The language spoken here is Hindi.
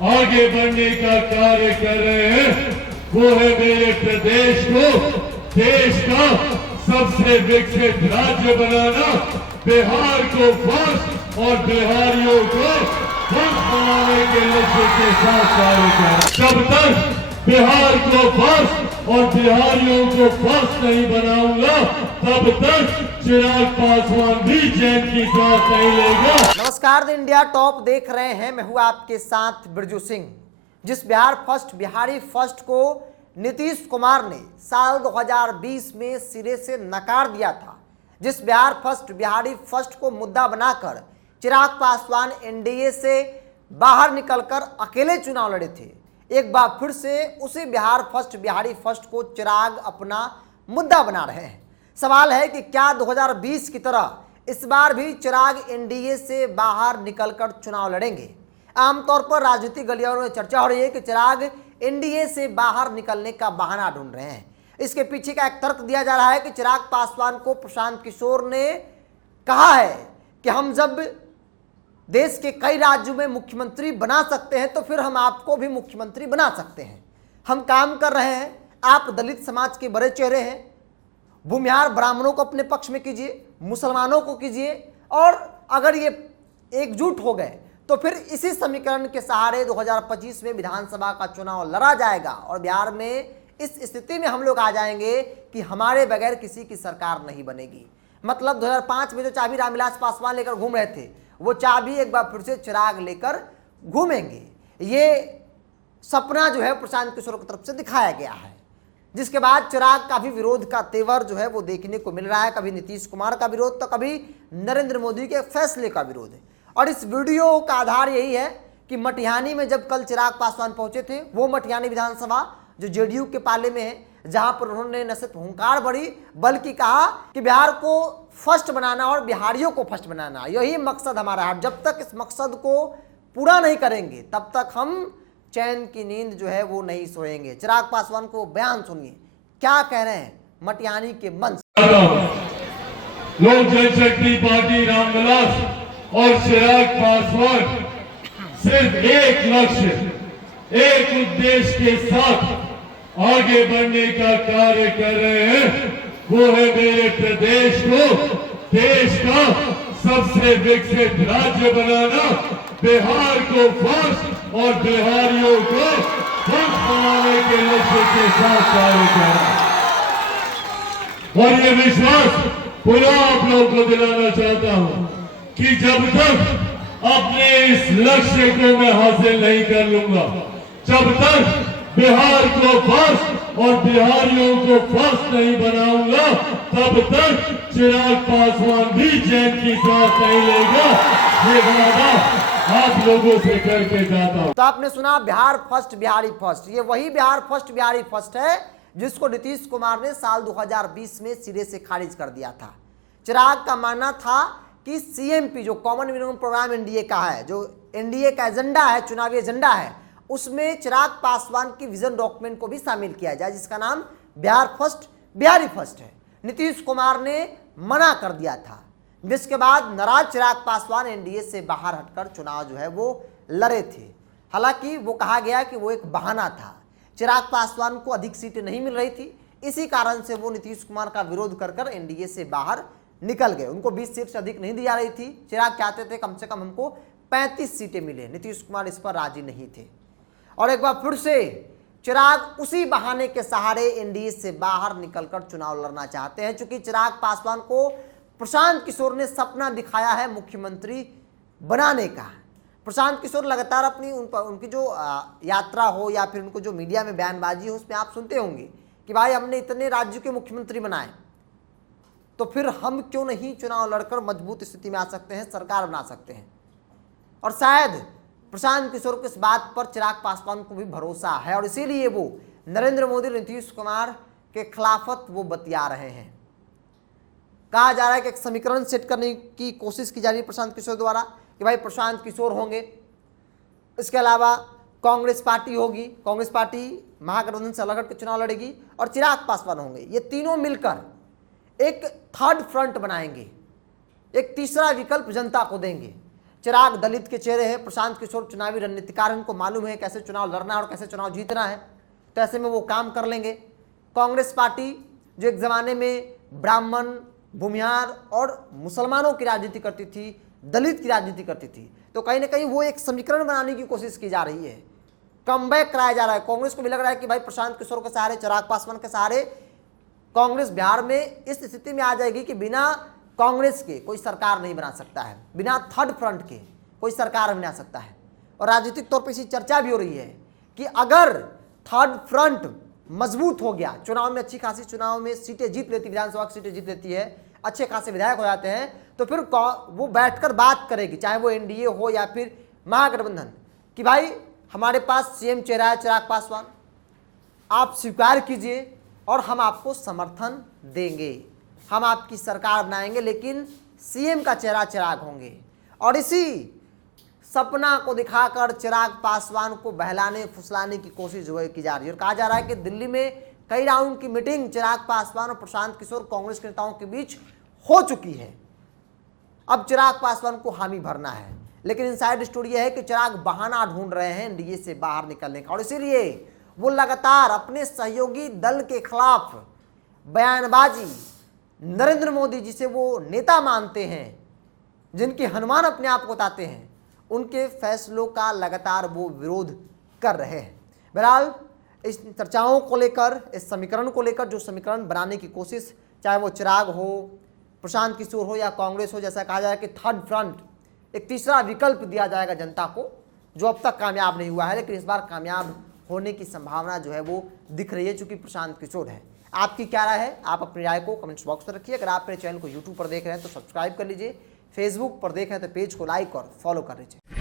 आगे बढ़ने का कार्य कर रहे हैं। वो है मेरे प्रदेश को देश का सबसे विकसित राज्य बनाना, बिहार को फर्स्ट और बिहारियों को फर्स्ट बनाने के लक्ष्य के साथ कार्य कर। जब तक बिहार को फर्स्ट और बिहारियों को फर्स्ट नहीं बनाऊंगा, तब तक चिराग पासवान भी चैन की सांस नहीं लेगा। नमस्कार, द इंडिया टॉप देख रहे हैं। मैं हूं आपके साथ बिरजू सिंह। जिस बिहार फर्स्ट बिहारी फर्स्ट को नीतीश कुमार ने साल 2020 में सिरे से नकार दिया था, जिस बिहार फर्स्ट बिहारी फर्स्ट को मुद्दा बनाकर चिराग पासवान एनडीए से बाहर निकलकर अकेले चुनाव लड़े थे, एक बार फिर से उसी बिहार फर्स्ट बिहारी फर्स्ट को चिराग अपना मुद्दा बना रहे हैं। सवाल है कि क्या 2020 की तरह इस बार भी चिराग एनडीए से बाहर निकलकर चुनाव लड़ेंगे? आमतौर पर राजनीतिक गलियारों में चर्चा हो रही है कि चिराग एनडीए से बाहर निकलने का बहाना ढूंढ रहे हैं। इसके पीछे का एक तर्क दिया जा रहा है कि चिराग पासवान को प्रशांत किशोर ने कहा है कि हम जब देश के कई राज्यों में मुख्यमंत्री बना सकते हैं तो फिर हम आपको भी मुख्यमंत्री बना सकते हैं। हम काम कर रहे हैं, आप दलित समाज के बड़े चेहरे हैं, भूमिहार ब्राह्मणों को अपने पक्ष में कीजिए, मुसलमानों को कीजिए, और अगर ये एकजुट हो गए तो फिर इसी समीकरण के सहारे 2025 में विधानसभा का चुनाव लड़ा जाएगा और बिहार में इस स्थिति में हम लोग आ जाएंगे कि हमारे बगैर किसी की सरकार नहीं बनेगी। मतलब 2005 में जो चाबी रामविलास पासवान लेकर घूम रहे थे, वो चाबी एक बार फिर से चिराग लेकर घूमेंगे। ये सपना जो है प्रशांत किशोर की तरफ से दिखाया गया है, जिसके बाद चिराग का भी विरोध का तेवर जो है वो देखने को मिल रहा है। कभी नीतीश कुमार का विरोध तो कभी नरेंद्र मोदी के फैसले का विरोध है। और इस वीडियो का आधार यही है कि मटिहानी में जब कल चिराग पासवान पहुंचे थे, वो मटिहानी विधानसभा जो जेडीयू के पाले में है, जहां पर उन्होंने न सिर्फ हुंकार भरी बल्कि कहा कि बिहार को फर्स्ट बनाना और बिहारियों को फर्स्ट बनाना, यही मकसद हमारा है। जब तक इस मकसद को पूरा नहीं करेंगे तब तक हम चैन की नींद जो है वो नहीं सोएंगे। चिराग पासवान को बयान सुनिए, क्या कह रहे हैं मटिहानी के मंच। लोक जनशक्ति पार्टी रामविलास और चिराग पासवान सिर्फ एक लक्ष्य, एक उद्देश्य के साथ आगे बढ़ने का कार्य कर रहे हैं। वो है मेरे प्रदेश को देश का सबसे विकसित राज्य बनाना, बिहार को फर्स्ट और बिहारियों को फर्स्ट बनाने के लक्ष्य के साथ कार्य कर रहा है। और ये विश्वास पुनः आप लोगों को दिलाना चाहता हूं कि जब तक अपने इस लक्ष्य को मैं हासिल नहीं कर लूंगा, जब तक बिहार को फर्स्ट और बिहारियों को फर्स्ट नहीं बनाऊंगा, तब तक चिराग पासवान भी चैन की सांस नहीं लेगा। ये वादा आप लोगों से करके जाता हूं। तो आपने सुना बिहार फर्स्ट बिहारी फर्स्ट, ये वही बिहार फर्स्ट बिहारी फर्स्ट है जिसको नीतीश कुमार ने साल 2020 में सिरे से खारिज कर दिया था। चिराग का मानना था कि सीएमपी जो कॉमन मिनिमम प्रोग्राम एनडीए का है, जो एनडीए का एजेंडा है, चुनावी एजेंडा है, उसमें चिराग पासवान की विजन डॉक्यूमेंट को भी शामिल किया जाए, जिसका नाम बिहार फर्स्ट बिहारी फर्स्ट है। नीतीश कुमार ने मना कर दिया था, जिसके बाद नाराज चिराग पासवान एनडीए से बाहर हटकर चुनाव जो है वो लड़े थे। हालांकि वो कहा गया कि वो एक बहाना था, चिराग पासवान को अधिक सीटें नहीं मिल रही थी, इसी कारण से वो नीतीश कुमार का विरोध कर कर एनडीए से बाहर निकल गए। उनको 20 सीट से अधिक नहीं दी जा रही थी। चिराग चाहते थे कम से कम हमको 35 सीटें मिले, नीतीश कुमार इस पर राजी नहीं थे। और एक बार फिर से चिराग उसी बहाने के सहारे एनडीए से बाहर निकलकर चुनाव लड़ना चाहते हैं, क्योंकि चिराग पासवान को प्रशांत किशोर ने सपना दिखाया है मुख्यमंत्री बनाने का। प्रशांत किशोर लगातार अपनी उनकी जो यात्रा हो या फिर उनको जो मीडिया में बयानबाजी हो, उसमें आप सुनते होंगे कि भाई हमने इतने राज्यों के मुख्यमंत्री बनाए, तो फिर हम क्यों नहीं चुनाव लड़कर मजबूत स्थिति में आ सकते हैं, सरकार बना सकते हैं। और शायद प्रशांत किशोर को इस बात पर चिराग पासवान को भी भरोसा है और इसीलिए वो नरेंद्र मोदी नीतीश कुमार के खिलाफत वो बतिया रहे हैं। कहा जा रहा है कि एक समीकरण सेट करने की कोशिश की जा रही है प्रशांत किशोर द्वारा कि भाई प्रशांत किशोर होंगे, इसके अलावा कांग्रेस पार्टी होगी, कांग्रेस पार्टी महागठबंधन से अलग हटकर चुनाव लड़ेगी, और चिराग पासवान होंगे। ये तीनों मिलकर एक थर्ड फ्रंट बनाएंगे, एक तीसरा विकल्प जनता को देंगे, चिराग दलित के चेहरे हैं, प्रशांत किशोर चुनावी रणनीतिकार, उनको मालूम है कैसे चुनाव लड़ना है और कैसे चुनाव जीतना है, तो ऐसे में वो काम कर लेंगे। कांग्रेस पार्टी जो एक जमाने में ब्राह्मण, भूमिहार और मुसलमानों की राजनीति करती थी, दलित की राजनीति करती थी, तो कहीं ना कहीं वो एक समीकरण बनाने की कोशिश की जा रही है, कमबैक कराया जा रहा है। कांग्रेस को भी लग रहा है कि भाई प्रशांत किशोर के सहारे, चिराग पासवान के सहारे कांग्रेस बिहार में इस स्थिति में आ जाएगी कि बिना कांग्रेस के कोई सरकार नहीं बना सकता है, बिना थर्ड फ्रंट के कोई सरकार बना सकता है। और राजनीतिक तौर पर इसी चर्चा भी हो रही है कि अगर थर्ड फ्रंट मजबूत हो गया, चुनाव में अच्छी खासी चुनाव में सीटें जीत लेती, विधानसभा की सीटें जीत लेती है, अच्छे खासे विधायक हो जाते हैं, तो फिर वो बैठकर बात करेगी, चाहे वो एनडीए हो या फिर महागठबंधन, कि भाई हमारे पास सीएम चेहरा है चिराग पासवान, आप स्वीकार कीजिए और हम आपको समर्थन देंगे, हम आपकी सरकार बनाएंगे, लेकिन सीएम का चेहरा चिराग होंगे। और इसी सपना को दिखाकर चिराग पासवान को बहलाने फुसलाने की कोशिश जो है की जा रही है। और कहा जा रहा है कि दिल्ली में कई राउंड की मीटिंग चिराग पासवान और प्रशांत किशोर कांग्रेस के नेताओं के बीच हो चुकी है। अब चिराग पासवान को हामी भरना है, लेकिन इनसाइड स्टोरी यह है कि चिराग बहाना ढूंढ रहे हैं एनडीए से बाहर निकलने का, और इसीलिए वो लगातार अपने सहयोगी दल के खिलाफ बयानबाजी, नरेंद्र मोदी जिसे वो नेता मानते हैं, जिनके हनुमान अपने आप को बताते हैं, उनके फैसलों का लगातार वो विरोध कर रहे हैं। बहरहाल इस चर्चाओं को लेकर, इस समीकरण को लेकर जो समीकरण बनाने की कोशिश, चाहे वो चिराग हो, प्रशांत किशोर हो या कांग्रेस हो, जैसा कहा जाए कि थर्ड फ्रंट, एक तीसरा विकल्प दिया जाएगा जनता को, जो अब तक कामयाब नहीं हुआ है, लेकिन इस बार कामयाब होने की संभावना जो है वो दिख रही है, चूंकि प्रशांत किशोर है। आपकी क्या राय है? आप अपनी राय को कमेंट्स बॉक्स में रखिए। अगर आप मेरे चैनल को यूट्यूब पर देख रहे हैं तो सब्सक्राइब कर लीजिए, फेसबुक पर देख रहे हैं तो पेज को लाइक और फॉलो कर लीजिए।